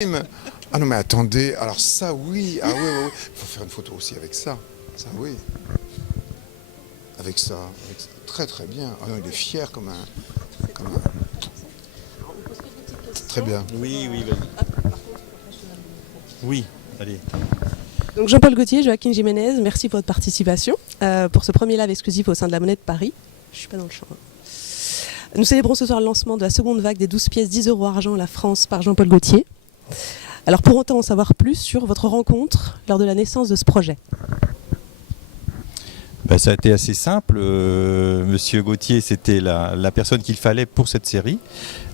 Ah non mais attendez, alors ça oui, ah oui, oui, oui. Il faut faire une photo aussi avec ça, oui, avec ça. Très très bien. Ah non, il est fier comme un... Très bien. Oui, oui, vas-y. Oui, allez. Donc Jean-Paul Gaultier, Joaquin Jiménez, merci pour votre participation pour ce premier live exclusif au sein de la Monnaie de Paris. Je suis pas dans le champ. Nous célébrons ce soir le lancement de la seconde vague des 12 pièces 10 € argent à la France par Jean-Paul Gaultier. Alors pour autant en savoir plus sur votre rencontre lors de la naissance de ce projet. Ça a été assez simple. Monsieur Gaultier, c'était la personne qu'il fallait pour cette série,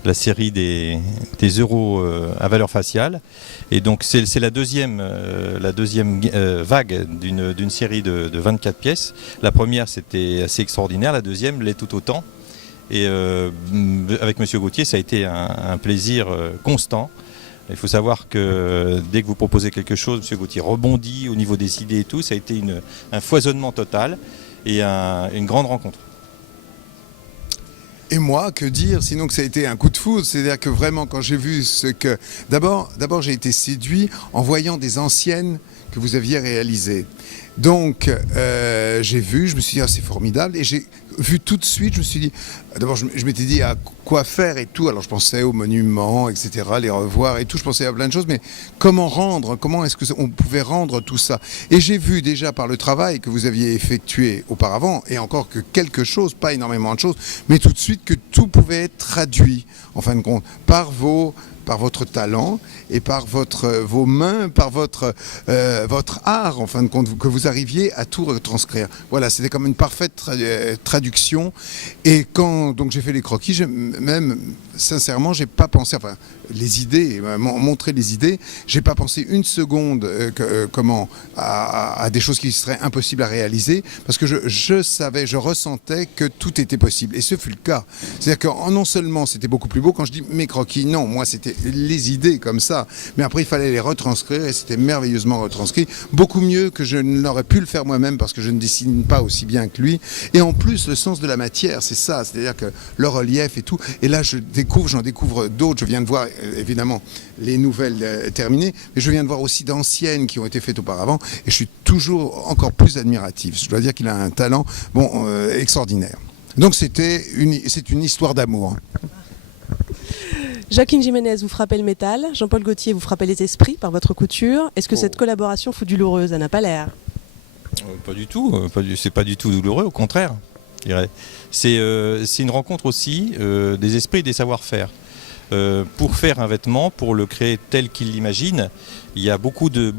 la série des euros à valeur faciale. Et donc c'est la deuxième vague d'une série de 24 pièces. La première, c'était assez extraordinaire, la deuxième l'est tout autant. Et avec Monsieur Gaultier, ça a été un plaisir constant. Il faut savoir que dès que vous proposez quelque chose, M. Gaultier rebondit au niveau des idées et tout. Ça a été un foisonnement total et une grande rencontre. Et moi, que dire, sinon que ça a été un coup de foudre. C'est-à-dire que vraiment, quand j'ai vu ce que... D'abord, j'ai été séduit en voyant des anciennes que vous aviez réalisées. Donc, j'ai vu, je me suis dit, ah, c'est formidable. Et j'ai vu tout de suite, je me suis dit, d'abord, je m'étais dit à quoi faire et tout. Alors, je pensais aux monuments, etc., les revoir et tout. Je pensais à plein de choses, mais comment est-ce qu'on pouvait rendre tout ça? Et j'ai vu déjà par le travail que vous aviez effectué auparavant, et encore que quelque chose, pas énormément de choses, mais tout de suite que tout pouvait être traduit, en fin de compte, par votre talent et par vos mains, par votre art, en fin de compte, que vous arriviez à tout retranscrire. Voilà, c'était comme une parfaite traduction. Et quand donc j'ai fait les croquis, même sincèrement, j'ai pas pensé, enfin, les idées, montrer les idées, j'ai pas pensé une seconde à des choses qui seraient impossibles à réaliser, parce que je savais, je ressentais que tout était possible. Et ce fut le cas. C'est-à-dire que non seulement c'était beaucoup plus beau, quand je dis mes croquis, non, moi c'était les idées comme ça, mais après il fallait les retranscrire et c'était merveilleusement retranscrit, beaucoup mieux que je ne l'aurais pu le faire moi-même parce que je ne dessine pas aussi bien que lui. Et en plus le sens de la matière, c'est ça, c'est-à-dire que le relief et tout. Et là j'en découvre d'autres. Je viens de voir évidemment les nouvelles terminées, mais je viens de voir aussi d'anciennes qui ont été faites auparavant et je suis toujours encore plus admiratif. Je dois dire qu'il a un talent extraordinaire. Donc c'est une histoire d'amour. Joaquin Jiménez, vous frappez le métal. Jean-Paul Gaultier, vous frappez les esprits par votre couture. Est-ce que cette collaboration fout douloureuse? Ça n'a pas l'air. Pas du tout. C'est pas du tout douloureux, au contraire. Je dirais. C'est une rencontre aussi des esprits et des savoir-faire. Pour faire un vêtement, pour le créer tel qu'il l'imagine, il y a beaucoup de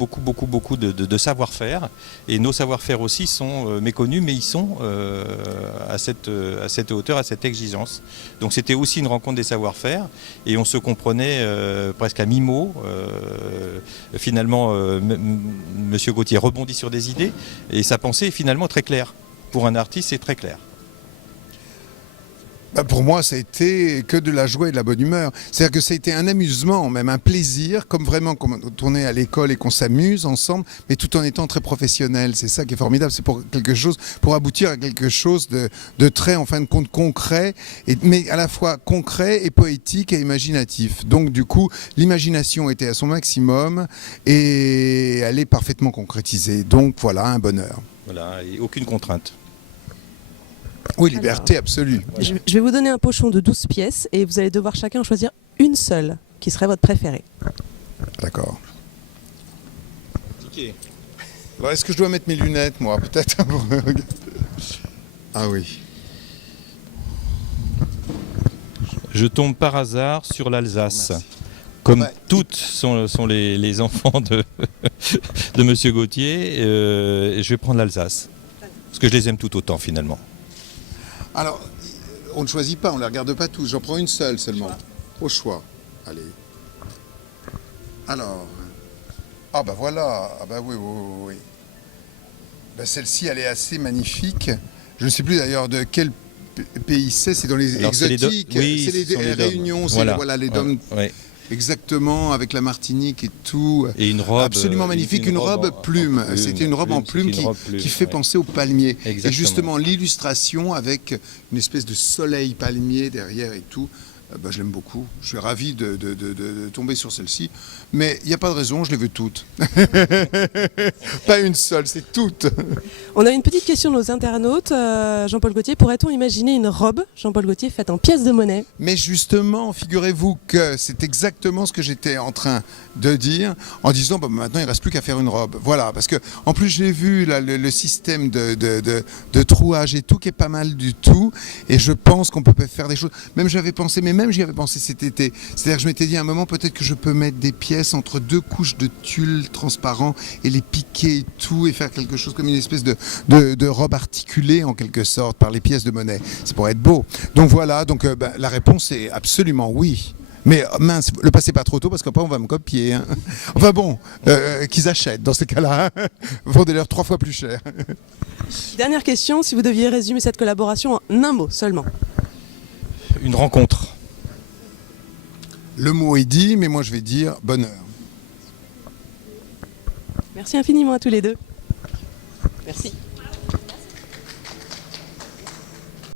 savoir-faire, et nos savoir-faire aussi sont méconnus, mais ils sont à cette hauteur, à cette exigence. Donc c'était aussi une rencontre des savoir-faire, et on se comprenait presque à mi-mot. Finalement, Monsieur Gaultier rebondit sur des idées, et sa pensée est finalement très claire. Pour un artiste, c'est très clair. Pour moi, ça a été que de la joie et de la bonne humeur. C'est-à-dire que ça a été un amusement, même un plaisir, comme vraiment quand on est à l'école et qu'on s'amuse ensemble, mais tout en étant très professionnel. C'est ça qui est formidable. C'est pour aboutir à quelque chose de très, en fin de compte, concret, mais à la fois concret et poétique et imaginatif. Donc, du coup, l'imagination était à son maximum et elle est parfaitement concrétisée. Donc, voilà, un bonheur. Voilà, et aucune contrainte. Oui, liberté absolue. Je vais vous donner un pochon de 12 pièces et vous allez devoir chacun en choisir une seule qui serait votre préférée. D'accord. Alors, est-ce que je dois mettre mes lunettes, moi, peut-être? Ah oui. Je tombe par hasard sur l'Alsace. Comme toutes sont les enfants de Monsieur Gaultier, je vais prendre l'Alsace. Parce que je les aime tout autant, finalement. Alors, on ne choisit pas, on ne les regarde pas tous. J'en prends une seule seulement. Au choix. Allez. Alors. Ah bah voilà. Ah bah oui. Bah celle-ci, elle est assez magnifique. Je ne sais plus d'ailleurs de quel pays c'est. C'est dans les exotiques. C'est les Réunions. Voilà, les dômes. Ouais. Exactement, avec la Martinique et tout. Et une robe absolument magnifique, une robe plume. C'était une robe en plume qui fait penser au palmier. Exactement. Et justement, l'illustration avec une espèce de soleil palmier derrière et tout. je l'aime beaucoup. Je suis ravi de tomber sur celle-ci. Mais il n'y a pas de raison, je les veux toutes. Pas une seule, c'est toutes. On a une petite question de nos internautes. Jean-Paul Gaultier, pourrait-on imaginer une robe, Jean-Paul Gaultier, faite en pièces de monnaie? Mais justement, figurez-vous que c'est exactement ce que j'étais en train de dire en disant maintenant il ne reste plus qu'à faire une robe. Voilà, parce que en plus j'ai vu là, le système de trouage et tout qui est pas mal du tout. Et je pense qu'on peut faire des choses. Même j'y avais pensé cet été. C'est-à-dire que je m'étais dit à un moment peut-être que je peux mettre des pièces entre deux couches de tulle transparent et les piquer et tout et faire quelque chose comme une espèce de robe articulée en quelque sorte par les pièces de monnaie. Ça pourrait être beau. Donc voilà, la réponse est absolument oui. Mais mince, le passez pas trop tôt parce qu'après on va me copier. Hein. Enfin bon, qu'ils achètent dans ces cas-là. Vendez-leur 3 fois plus cher. Dernière question, si vous deviez résumer cette collaboration en un mot seulement. Une rencontre. Le mot est dit, mais moi je vais dire bonheur. Merci infiniment à tous les deux. Merci.